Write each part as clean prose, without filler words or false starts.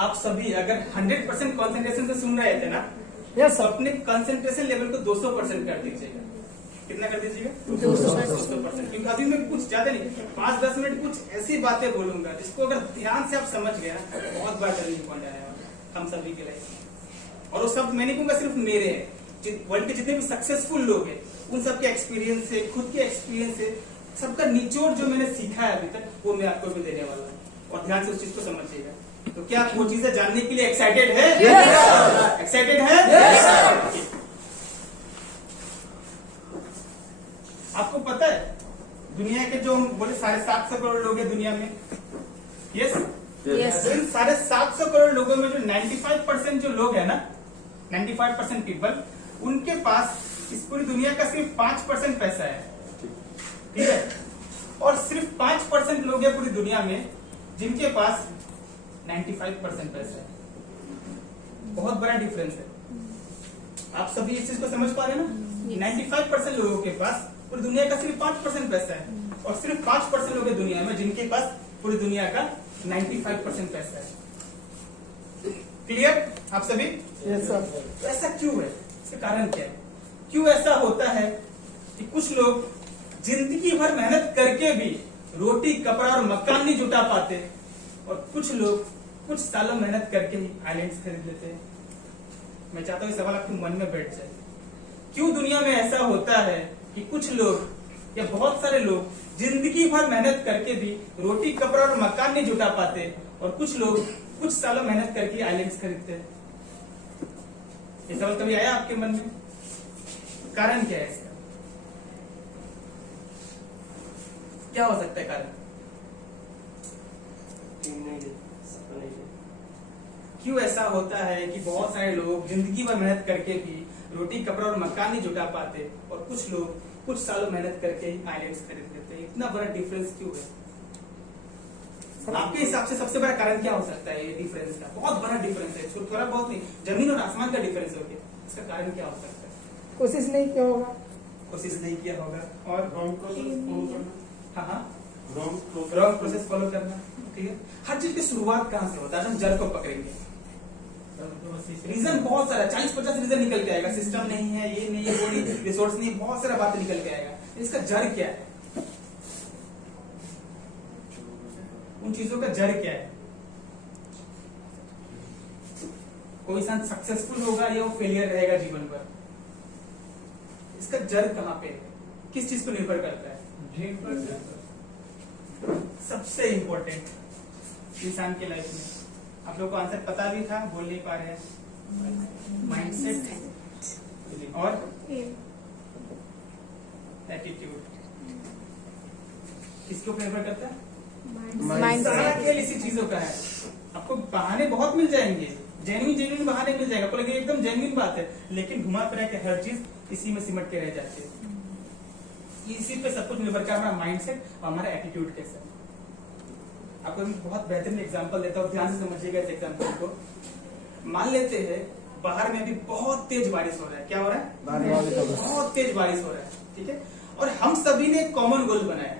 आप सभी अगर 100% कंसंट्रेशन से सुन रहे थे ना, यस तो अपने कंसंट्रेशन लेवल को 200% कर दीजिएगा। कितना कर दीजिएगा? 200%। क्योंकि अभी मैं कुछ ज्यादा नहीं, 5-10 मिनट कुछ ऐसी बातें बोलूंगा जिसको अगर ध्यान से आप समझ गए ना, बहुत बड़ा टर्निंग पॉइंट आएगा हम सभी के लाइफ। और वो सब मैं नहीं कहूंगा सिर्फ मेरे हैं, वर्ल्ड के जितने भी सक्सेसफुल लोग हैं उन सबके एक्सपीरियंस से, खुद के एक्सपीरियंस से, सबका निचोड़ जो मैंने सीखा है अभी तक, वो मैं आपको भी देने वाला हूँ। और ध्यान से उस चीज को समझिएगा। तो क्या आप वो चीजें जानने के लिए एक्साइटेड है? एक्साइटेड है? आपको पता है दुनिया के जो हम बोले 750 करोड़ लोग हैं दुनिया में, यस, तो इन 750 करोड़ लोगों में जो 95% जो लोग है ना, 95% पीपल, उनके पास इस पूरी दुनिया का सिर्फ 5% पैसा है, ठीक है। और सिर्फ 5% लोग हैं पूरी दुनिया में जिनके पास 95% पैसा है। बहुत बड़ा डिफरेंस है। आप सभी इस चीज को समझ पा रहे हैं ना? 95% लोगों के पास पूरी दुनिया का सिर्फ 5% पैसा है, और सिर्फ 5% लोग हैं दुनिया में जिनके पास पूरी दुनिया का 95% पैसा है। क्लियर आप सभी? Yes sir. तो ऐसा क्यों है? इसका कारण क्या है? क्यों ऐसा होता है कि कुछ लोग जिंदगी भर मेहनत करके भी रोटी, कपड़ा और मकान नहीं जुटा पाते, और कुछ लोग कुछ सालों मेहनत करके ही आइलैंड्स खरीद लेते हैं? मैं चाहता हूँ ये सवाल आपके मन में बैठ जाए। क्यों दुनिया में ऐसा होता है कि कुछ लोग या बहुत सारे लोग जिंदगी भर मेहनत करके भी रोटी, कपड़ा और मकान नहीं जुटा पाते, और कुछ लोग कुछ सालों मेहनत करके आइलैंड्स खरीदते हैं? ये सवाल कभी आया आपके मन में? कारण क्या है इसका? क्या हो सकता है कारण? क्यों ऐसा होता है कि बहुत सारे लोग जिंदगी भर मेहनत करके भी रोटी, कपड़ा और मकान नहीं जुटा पाते, और कुछ लोग कुछ सालों मेहनत करके ही आइलैंड्स खरीद लेते हैं? इतना बड़ा डिफरेंस क्यों है? आपके हिसाब से सबसे बड़ा कारण क्या हो सकता है? ये डिफरेंस का बहुत बड़ा डिफरेंस है, थोड़ा बहुत नहीं, जमीन और आसमान का डिफरेंस हो गया। इसका कारण क्या हो सकता है? कोशिश नहीं किया होगा। कोशिश नहीं किया होगा, और हाँ हाँ, रॉन्ग प्रोसेस फॉलो करना, ठीक है। हर चीज की शुरुआत कहाँ से होता है? हम जड़ को पकड़ेंगे। रीजन बहुत सारा, 40-50 रीजन निकल के आएगा। सिस्टम नहीं है, ये नहीं है, वो नहीं, रिसोर्स नहीं, बहुत सारा बात निकल के आएगा। इसका जड़ क्या है? उन चीजों का जड़ क्या है? कोई इंसान सक्सेसफुल होगा या वो फेलियर रहेगा जीवन भर? इसका जड़ कहाँ पे है? किस चीज पर निर्भर करता है? सबसे इंपॉर्टेंट इंसान के लाइफ में, आप लोगों को आंसर पता भी था, बोल नहीं पा रहे हैं, माइंडसेट और एटीट्यूड। किसके ऊपर निर्भर करता है? सारा खेल इसी चीजों का है। आपको बहाने बहुत मिल जाएंगे, जेन्युइन बहाने मिल जाएगा, आपको लगेगा एकदम जेन्युइन बात है, लेकिन घुमा फिरा के हर चीज इसी में सिमट के रह जाती है। इसी पे सब कुछ निर्भर करता है, हमारा माइंडसेट और हमारा एटीट्यूड कैसा है। आपको बहुत बेहतरीन एग्जांपल देता हूँ, ध्यान से समझिएगा इस एग्जांपल को। मान लेते हैं बाहर में अभी बहुत तेज बारिश हो रहा है। क्या हो रहा है? बहुत तेज बारिश हो रहा है, ठीक है। और हम सभी ने एक कॉमन गोल बनाया।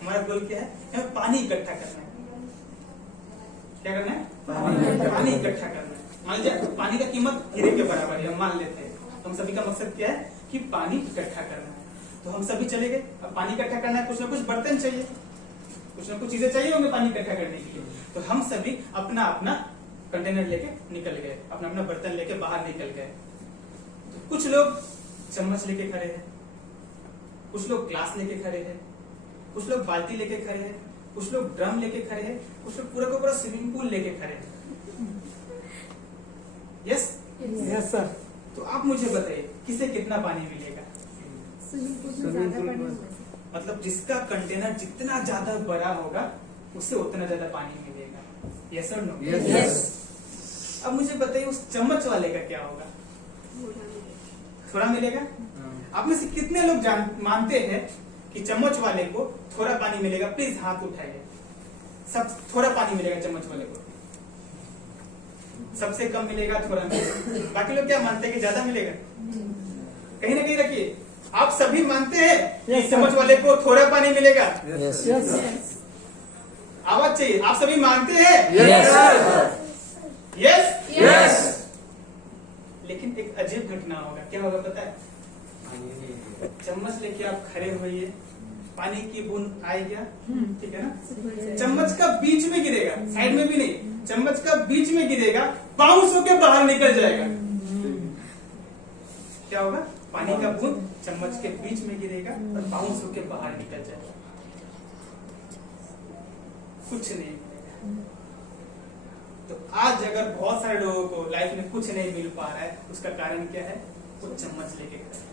हमारा गोल क्या है? हमें पानी इकट्ठा करना है। क्या करना है? पानी इकट्ठा करना है। मान लीजिए पानी का कीमत हीरे के बराबर है, हम मान लेते हैं। तो हम सभी का मकसद क्या है? कि पानी इकट्ठा करना है। तो हम सभी चले गए। अब पानी इकट्ठा करना है, कुछ ना कुछ बर्तन चाहिए, कुछ ना कुछ चीजें चाहिए हमें पानी इकट्ठा करने के लिए। तो हम सभी अपना अपना कंटेनर लेके निकल गए, अपना अपना बर्तन लेके बाहर निकल गए। तो कुछ लोग चम्मच लेके खड़े हैं, कुछ लोग ग्लास लेके खड़े हैं, कुछ लोग बाल्टी लेके खड़े हैं, कुछ लोग ड्रम लेके खड़े हैं, कुछ लोग पूरा का पूरा स्विमिंग पूल लेके खड़े हैं। Yes yes sir. तो आप मुझे बताइए किसे कितना पानी मिलेगा? मतलब जिसका कंटेनर जितना ज्यादा बड़ा होगा उससे उतना ज्यादा पानी मिलेगा। यस और नो? यस। अब मुझे बताइए उस चम्मच वाले का क्या होगा? थोड़ा मिलेगा? आप में से कितने लोग मानते हैं कि चम्मच वाले को थोड़ा पानी मिलेगा? प्लीज हाथ उठाइए। सब थोड़ा पानी मिलेगा चम्मच वाले को? सबसे कम मिलेगा, थोड़ा मिलेगा। बाकी लोग क्या मानते हैं कि ज्यादा मिलेगा? कहीं ना कहीं रखिए, आप सभी मानते हैं कि चम्मच वाले को थोड़ा पानी मिलेगा? यस। आवाज चाहिए। आप सभी मानते हैं? यस। पानी की बूंद आई गया, ठीक है ना, चम्मच का बीच में गिरेगा, साइड में भी नहीं, चम्मच का बीच में गिरेगा, बाउंस होके बाहर निकल जाएगा। क्या होगा? पानी का बूंद चम्मच के बीच में गिरेगा और बाउंस होके बाहर निकल जाएगा, कुछ नहीं मिलेगा। तो आज अगर बहुत सारे लोगों को लाइफ में कुछ नहीं मिल पा रहा है, उसका कारण क्या है? वो चम्मच लेके खड़े हैं।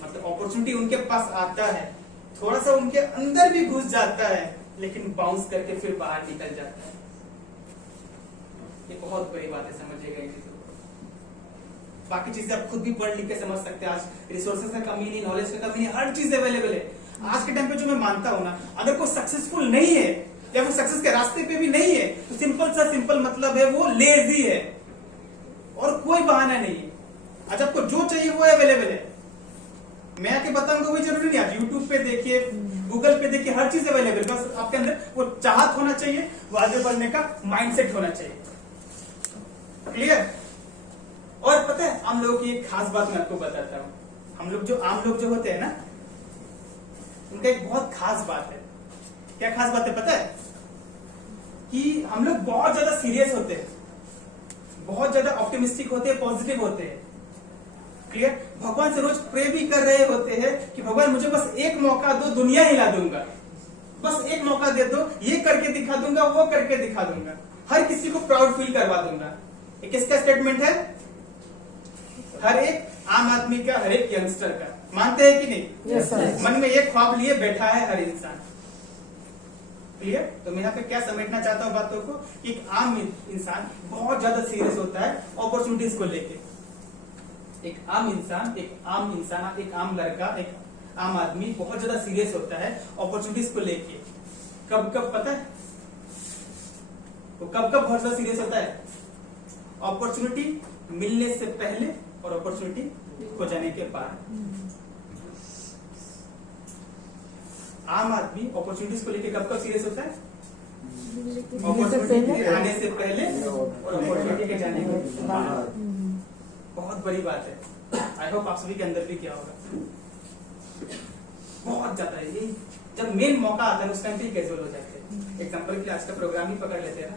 मतलब अपॉर्चुनिटी उनके पास आता है, थोड़ा सा उनके अंदर भी घुस जाता है, लेकिन बाउंस करके फिर बाहर निकल जाता है। ये बहुत बड़ी बात है, समझिएगा इन चीजों को। बाकी चीजें आप खुद भी पढ़ लिख के समझ सकते हैं। आज रिसोर्सेज का कमी नहीं, नॉलेज का कमी नहीं, हर चीज अवेलेबल है। आज के टाइम पे जो मैं मानता हूं ना, अगर कोई सक्सेसफुल नहीं है या फिर सक्सेस के रास्ते पे भी नहीं है, तो सिंपल मतलब है वो लेजी है, और कोई बहाना नहीं है। आज आपको जो चाहिए वो अवेलेबल है। मैं आके बताऊंगा वही जरूरी नहीं। आप यूट्यूब पे देखिए, गूगल पे देखिए, हर चीज अवेलेबल। बस आपके अंदर वो चाहत होना चाहिए, वो आगे बढ़ने का माइंडसेट होना चाहिए। क्लियर? और पता है, हम लोगों की एक खास बात मैं आपको बताता हूँ। हम लोग जो आम लोग जो होते हैं ना, उनका एक बहुत खास बात है। क्या खास बात है पता है? कि हम लोग बहुत ज्यादा सीरियस होते हैं, बहुत ज्यादा ऑप्टिमिस्टिक होते हैं, पॉजिटिव होते हैं। क्लियर? भगवान से रोज प्रे भी कर रहे होते हैं कि भगवान मुझे बस एक मौका दो, दुनिया हिला दूंगा, बस एक मौका दे दो, ये करके दिखा दूंगा, वो करके दिखा दूंगा, हर किसी को प्राउड फील करवा दूंगा। ये किसका स्टेटमेंट है? हर एक आम आदमी का, हर एक यंगस्टर का। मानते हैं कि नहीं? Yes sir. मन में ये ख्वाब लिए बैठा है हर इंसान। क्लियर? तो मैं यहाँ पे क्या समेटना चाहता हूँ बातों को, कि एक आम इंसान बहुत ज्यादा सीरियस होता है अपॉर्चुनिटीज को लेके। एक आम इंसान, एक आम लड़का, एक आम आदमी बहुत ज्यादा सीरियस होता है अपॉर्चुनिटीज को लेके। कब पता है? वो कब बहुत ज्यादा सीरियस होता है? अपॉर्चुनिटी मिलने से पहले और अपॉर्चुनिटी खो जाने के बाद। आम आदमी अपॉर्चुनिटीज को लेके कब सीरियस होता है? अपॉर्चुनिटी आने से पहले और अपॉर्चुनिटी के जाने के बाद। बहुत बड़ी बात है। आई होप आप सभी के अंदर भी क्या होगा, बहुत ज्यादा है। ये जब मेन मौका आता है उस टाइम पे कैजुअल हो जाते हैं। एग्जांपल के लिए आज का प्रोग्राम ही पकड़ लेते हैं ना,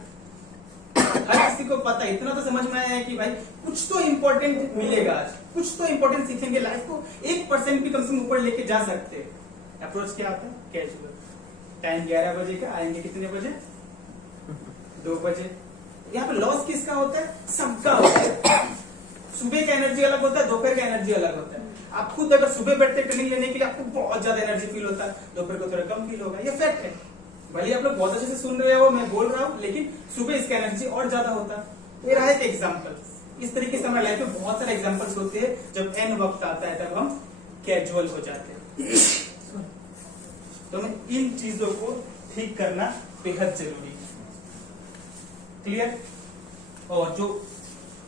हर किसी को पता है, इतना तो समझ में आया है कि भाई कुछ तो इम्पोर्टेंट मिलेगा आज, कुछ तो इम्पोर्टेंट सीखेंगे, लाइफ को 1% भी कम से कम ऊपर लेके जा सकते हैं। अप्रोच क्या आता है? कैजुअल। टाइम 11 बजे का, आएंगे कितने बजे? 2 बजे। यहाँ पे लॉस किसका होता है? सबका होता है। सुबह का एनर्जी अलग होता है, दोपहर का एनर्जी अलग होता है। आप खुद अगर सुबह बैठते ट्रेनिंग लेने के लिए आपको बहुत ज्यादा एनर्जी फील होता है, दोपहर को थोड़ा कम फील होगा। ये फैक्ट है। भले आप लोग बहुत अच्छे से सुन रहे हो, मैं बोल रहा हूँ, लेकिन सुबह इसका एनर्जी और ज्यादा होता है। ये रहा एक एग्जाम्पल। इस तरीके से हमारे लाइफ में बहुत सारे एग्जाम्पल्स होते हैं। जब एन वक्त आता है तब हम कैजुअल हो जाते हैं। तो हमें इन चीजों को ठीक करना बेहद जरूरी है। क्लियर? और जो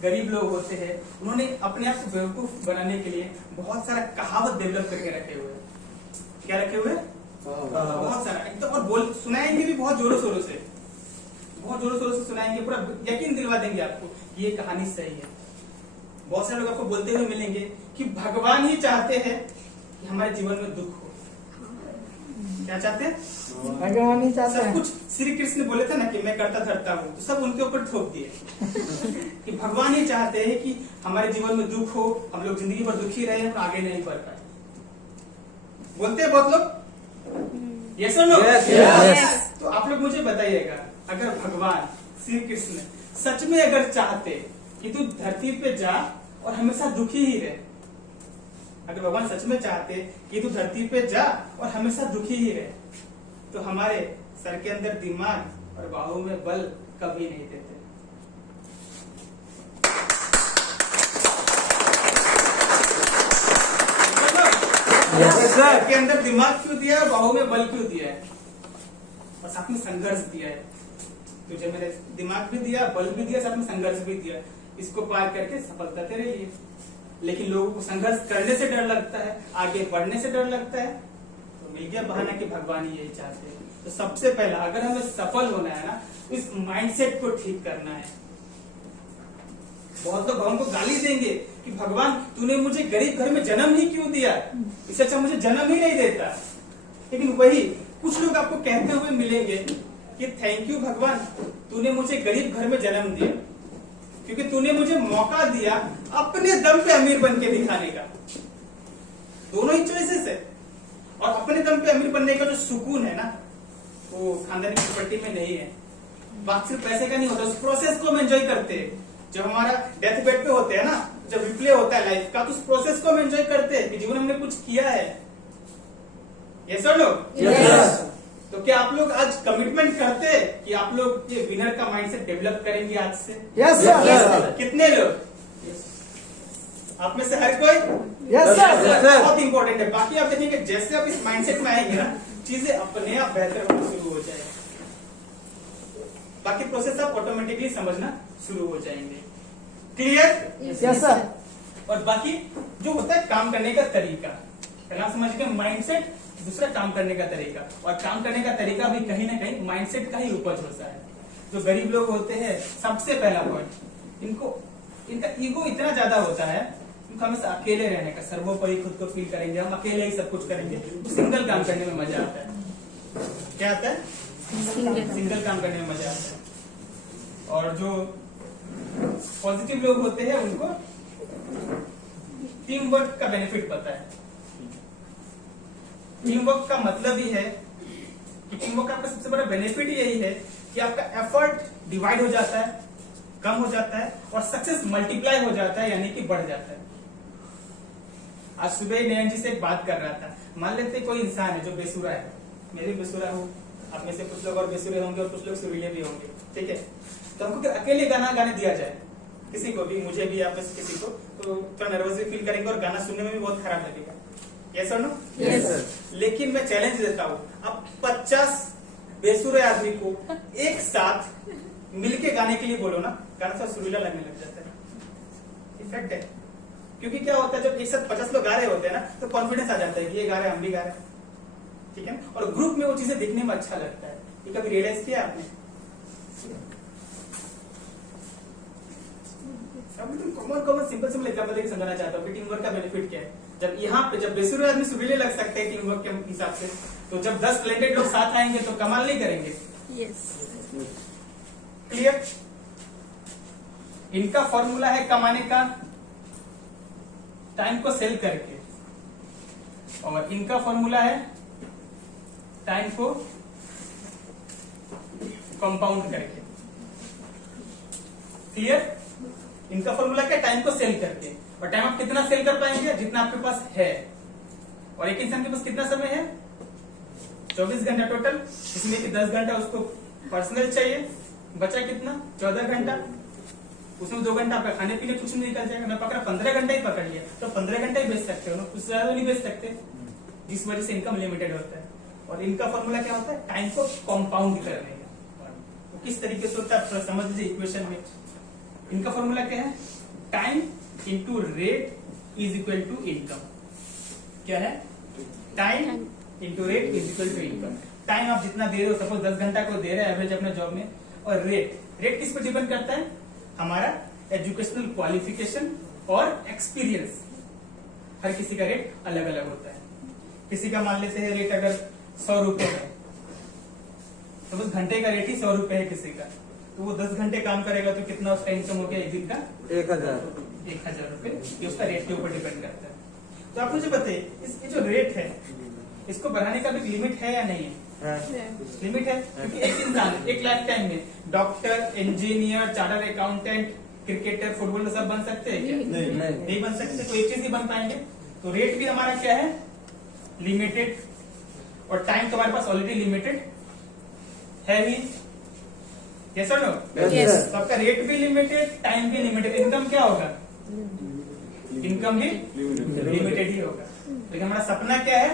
गरीब लोग होते हैं, उन्होंने अपने आप को बेवकूफ बनाने के लिए बहुत सारा कहावत डेवलप करके रखे हुए हैं। क्या रखे हुए? बहुत सारा एकदम। और बोल सुनाएंगे भी बहुत जोरों शोरों से, बहुत जोरों शोरों से सुनाएंगे, पूरा यकीन दिलवा देंगे आपको ये कहानी सही है। बहुत सारे लोग आपको बोलते हुए मिलेंगे कि भगवान ही चाहते हैं कि हमारे जीवन में दुख हो। क्या चाहते हैं? भगवान ही चाहते सब हैं। कुछ श्री कृष्ण बोले थे ना कि मैं करता धरता हूँ, तो सब उनके ऊपर थोप दिए कि भगवान ही चाहते हैं कि हमारे जीवन में दुख हो, हम लोग जिंदगी भर दुखी रहे, हम आगे नहीं बढ़ पाए। बोलते हैं बहुत लोग, यस और नो? तो आप लोग मुझे बताइएगा, अगर भगवान श्री कृष्ण सच में अगर चाहते कि तू धरती पे जा और हमेशा दुखी ही रहे, अगर भगवान सच में चाहते कि तू धरती पे जा और हमेशा दुखी ही रहे, तो हमारे सर के अंदर दिमाग और बाहों में बल कभी नहीं देते। सर के अंदर दिमाग क्यों दिया है, बाहों में बल क्यों दिया है, और साथ में संघर्ष दिया है। तुझे मैंने दिमाग भी दिया, बल भी दिया, साथ में संघर्ष भी दिया। इसको पार करके सफलता तेरे लिए। लेकिन लोगों को संघर्ष करने से डर लगता है, आगे बढ़ने से डर लगता है, तो मिल गया बहाना कि भगवान ही यही चाहते हैं। तो सबसे पहला अगर हमें सफल होना है ना, इस माइंडसेट को ठीक करना है। बहुत लोग भगवान को गाली देंगे कि भगवान तूने मुझे गरीब घर में जन्म ही क्यों दिया, इससे अच्छा मुझे जन्म ही नहीं देता। लेकिन वही कुछ लोग आपको कहते हुए मिलेंगे कि थैंक यू भगवान, तूने मुझे गरीब घर में जन्म दिया, क्योंकि तूने मुझे मौका दिया अपने दम पे अमीर बन के दिखाने का। दोनों ही चॉइसेस है। और अपने दम पे अमीर बनने का जो सुकून है ना, वो खानदानी प्रॉपर्टी में नहीं है। बात सिर्फ पैसे का नहीं होता, उस प्रोसेस को हम एंजॉय करते हैं। जब हमारा डेथ बेड पे होते हैं ना, जब रिप्ले होता है लाइफ का, तो उस प्रोसेस को हम एंजॉय करते हैं कि जीवन में हमने कुछ किया है। यस और नो? यस। तो क्या आप लोग आज कमिटमेंट करते हैं कि आप लोग ये विनर का माइंडसेट डेवलप करेंगे आज से? Yes sir. कितने लोग? आप में से हर कोई? Yes sir. बहुत इंपॉर्टेंट है। बाकी आप देखेंगे जैसे आप इस माइंडसेट में आएंगे ना, चीजें अपने आप बेहतर होना शुरू हो जाएगी। बाकी प्रोसेस आप ऑटोमेटिकली समझना शुरू हो जाएंगे। क्लियर? Yes sir. और बाकी जो होता है काम करने का तरीका, पहला समझ गए माइंडसेट, दूसरा काम करने का तरीका। और काम करने का तरीका भी कहीं ना कहीं माइंडसेट का ही उपज होता है। जो गरीब लोग होते हैं, सबसे पहला पॉइंट, इनका ईगो इतना ज्यादा होता है, इनको हमेशा अकेले रहने का, सर्वोपरि खुद को फील करेंगे, हम अकेले ही सब कुछ करेंगे। तो सिंगल काम करने में मजा आता है। क्या आता है? सिंगल काम करने में मजा आता है। और जो पॉजिटिव लोग होते हैं, उनको टीम वर्क का बेनिफिट पता है। टीम वर्क का मतलब ही है कि टीम वर्क का आपका सबसे बड़ा बेनिफिट यही है कि आपका एफर्ट डिवाइड हो जाता है, कम हो जाता है, और सक्सेस मल्टीप्लाई हो जाता है, यानी कि बढ़ जाता है। आज सुबह नयन जी से एक बात कर रहा था। मान लेते कोई इंसान है जो बेसुरा है, मैं भी बेसुरा हूँ, आप में से कुछ लोग और बेसुरे होंगे और कुछ लोग सुरीले भी होंगे, ठीक है? तो हमको अकेले गाना गाने दिया जाए, किसी को भी, मुझे भी, आप में से किसी को, तो थोड़ा नर्वस भी फील करेंगे और गाना सुनने में भी बहुत खराब लगेगा। यस और नो? यस। लेकिन मैं चैलेंज देता हूँ, अब 50 बेसुरे आदमी को एक साथ मिलके गाने के लिए बोलो ना, गाना सा सुरीला लगने लग जाता है। इफेक्ट है। क्योंकि क्या होता है, जब एक साथ 50 लोग गा रहे होते हैं ना, तो कॉन्फिडेंस आ जाता है कि ये गा रहे हैं, हम भी गा रहे हैं, ठीक है? और ग्रुप में वो चीजें देखने में अच्छा लगता है। ये कभी रियलाइज किया आपने? कॉमन सिंपल एग्जांपल लेके समझाना चाहता हूँ कि टीम वर्क का बेनिफिट क्या है। जब यहाँ पे जब बेसुरे आदमी सुरीले लग सकते हैं टीम वर्क के हिसाब से, तो जब 10 टैलेंटेड लोग साथ आएंगे तो कमाल नहीं करेंगे? यस। क्लियर? इनका फॉर्मूला है कमाने का, टाइम को सेल करके, और इनका फॉर्मूला है टाइम को कंपाउंड करके। क्लियर? इनका फॉर्मूला क्या? टाइम को सेल करके। और टाइम आप कितना सेल कर पाएंगे? जितना आपके पास है। और एक इंसान के पास कितना समय है? 24 घंटा टोटल, इसमें कि 10 घंटा उसको पर्सनल चाहिए, बचा कितना? 14 घंटा। उसमें 2 घंटा आपका खाने पीने कुछ नहीं निकल जाएगा। मैं पकड़ा 15 घंटा ही पकड़ लिया, तो 15 घंटा ही बेच सकते हो ना, उससे ज्यादा नहीं बेच सकते, जिस वजह से इनकम लिमिटेड होता है। और इनका फॉर्मूला क्या होता है? टाइम को कंपाउंड करने का। तो किस तरीके से होता है समझ लीजिए इक्वेशन में। इनका फॉर्मूला क्या है? Time into rate is equal to income. क्या है? Time into rate is equal to income. Time आप जितना दे रहे हो, सपोज 10 घंटा को दे रहे हैं एवरेज अपने जॉब में, और रेट किस पर डिपेंड करता है? हमारा एजुकेशनल क्वालिफिकेशन और एक्सपीरियंस। हर किसी का रेट अलग अलग होता है। किसी का मान लेते हैं रेट अगर 100 रुपए है, तो बस घंटे का रेट ही 100 रुपए है किसी का, तो वो 10 घंटे काम करेगा तो कितना उसका इनकम हो गया एक दिन का? 1000 रुपए। ये उसका रेट के ऊपर डिपेंड करता है। तो आप मुझे बताइए, इसकी जो रेट है, इसको बढ़ाने का भी लिमिट है या नहीं है? लिमिट है, क्योंकि एक इंसान एक लाइफ टाइम में doctor, engineer, chartered accountant, cricketer, footballer सब बन सकते हैं क्या? नहीं बन सकते। तो एक चीज ही बन पाएंगे। तो रेट भी हमारा क्या है? लिमिटेड। और टाइम तो हमारे पास ऑलरेडी लिमिटेड है भी। यस और नो? Yes. तो आपका रेट भी लिमिटेड, टाइम भी लिमिटेड, इनकम क्या होगा? इनकम भी लिमिटेड ही होगा। लेकिन हमारा सपना क्या है?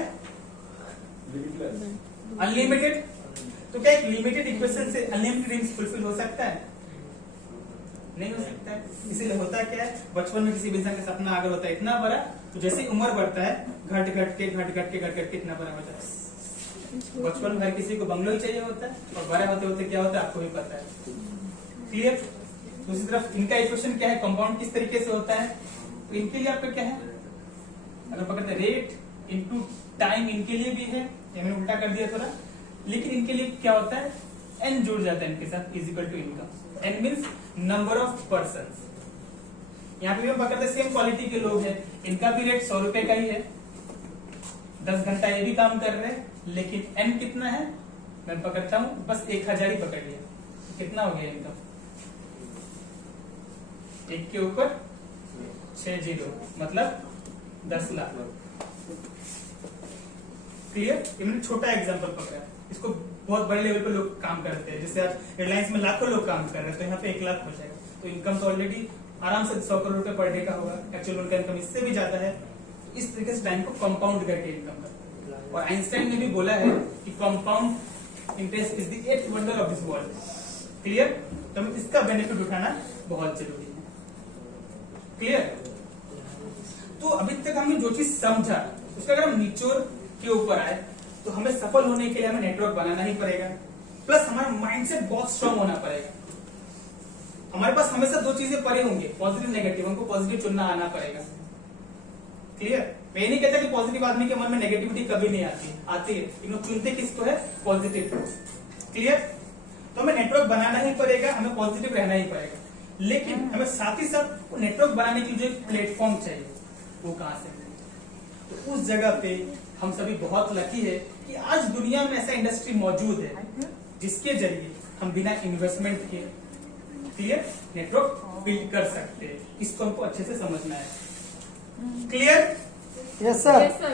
अनलिमिटेड। तो क्या एक लिमिटेड इक्वेशन से अनलिमिटेड ड्रीम्स फुलफिल हो सकता है? नहीं हो सकता है। इसीलिए होता क्या है, बचपन में किसी भी इंसान का सपना अगर होता है इतना बड़ा, तो जैसे उम्र बढ़ता है घट घट के इतना बड़ा हो जाता है। बचपन में हर किसी को बंगलो ही चाहिए होता है, और बड़े होते होते क्या होता है आपको भी पता है। क्लियर? दूसरी तरफ इनका इक्वेशन क्या है? कंपाउंड किस तरीके से होता है? तो इनके लिए आपका क्या है? अगर पकड़ते रेट इंटू टाइम, इनके लिए भी है ये मैंने उल्टा कर दिया थोड़ा, लेकिन इनके लिए क्या होता है, n जुड़ जाता है इनके साथ, is equal to income. n means number of person. यहाँ पे भी हम पकड़ते सेम क्वालिटी के लोग हैं, इनका भी रेट 100 रुपए का ही है, 10 घंटा ये भी काम कर रहे हैं, लेकिन n कितना है मैं पकड़ता हूँ बस 1000 ही पकड़ लिया, कितना हो गया इनकम, 1 के ऊपर 6 जीरो मतलब 10 लाख। क्लियर? ये मैंने छोटा एग्जांपल पकड़ा, इसको बहुत बड़े लेवल पे लोग काम करते हैं, जैसे आज रिलायंस में लाखों लोग काम कर रहे हैं, तो यहाँ पे 1 लाख हो जाएगा, तो इनकम तो ऑलरेडी आराम से 100 करोड़ रुपए पर डे का होगा, एक्चुअल उनका इनकम इससे भी ज्यादा है। इस तरीके से टाइम को कंपाउंड करके इनकम करते हैं, और आइंस्टाइन ने भी बोला है कि compound interest is the 8th wonder of this world. Clear? तो हमें इसका बेनिफिट उठाना बहुत जरूरी है। क्लियर? तो अभी तक हमने जो चीज समझा उसका अगर हम निचोड़ के ऊपर आए तो हमें सफल होने के लिए हमें नेटवर्क बनाना ही पड़ेगा, प्लस हमारा माइंडसेट बहुत स्ट्रांग होना पड़ेगा। हमारे पास हमेशा दो चीजें पड़े होंगे, पॉजिटिव नेगेटिव, हमको पॉजिटिव चुनना आना पड़ेगा। क्लियर? मैं नहीं कहता कि पॉजिटिव आदमी के मन में नेगेटिविटी कभी नहीं आती है, लेकिन चुनते किसको है, पॉजिटिव। क्लियर? तो हमें नेटवर्क बनाना ही पड़ेगा, हमें पॉजिटिव रहना ही पड़ेगा, लेकिन हमें साथ ही साथ नेटवर्क बनाने की जो एक प्लेटफॉर्म चाहिए वो कहां से, तो उस जगह पे हम सभी बहुत लकी है कि आज दुनिया में ऐसा इंडस्ट्री मौजूद है जिसके जरिए हम बिना इन्वेस्टमेंट के क्लियर नेटवर्क बिल्ड कर सकते हैं। इसको हमको अच्छे से समझना है। Clear? Yes sir. Yes, sir.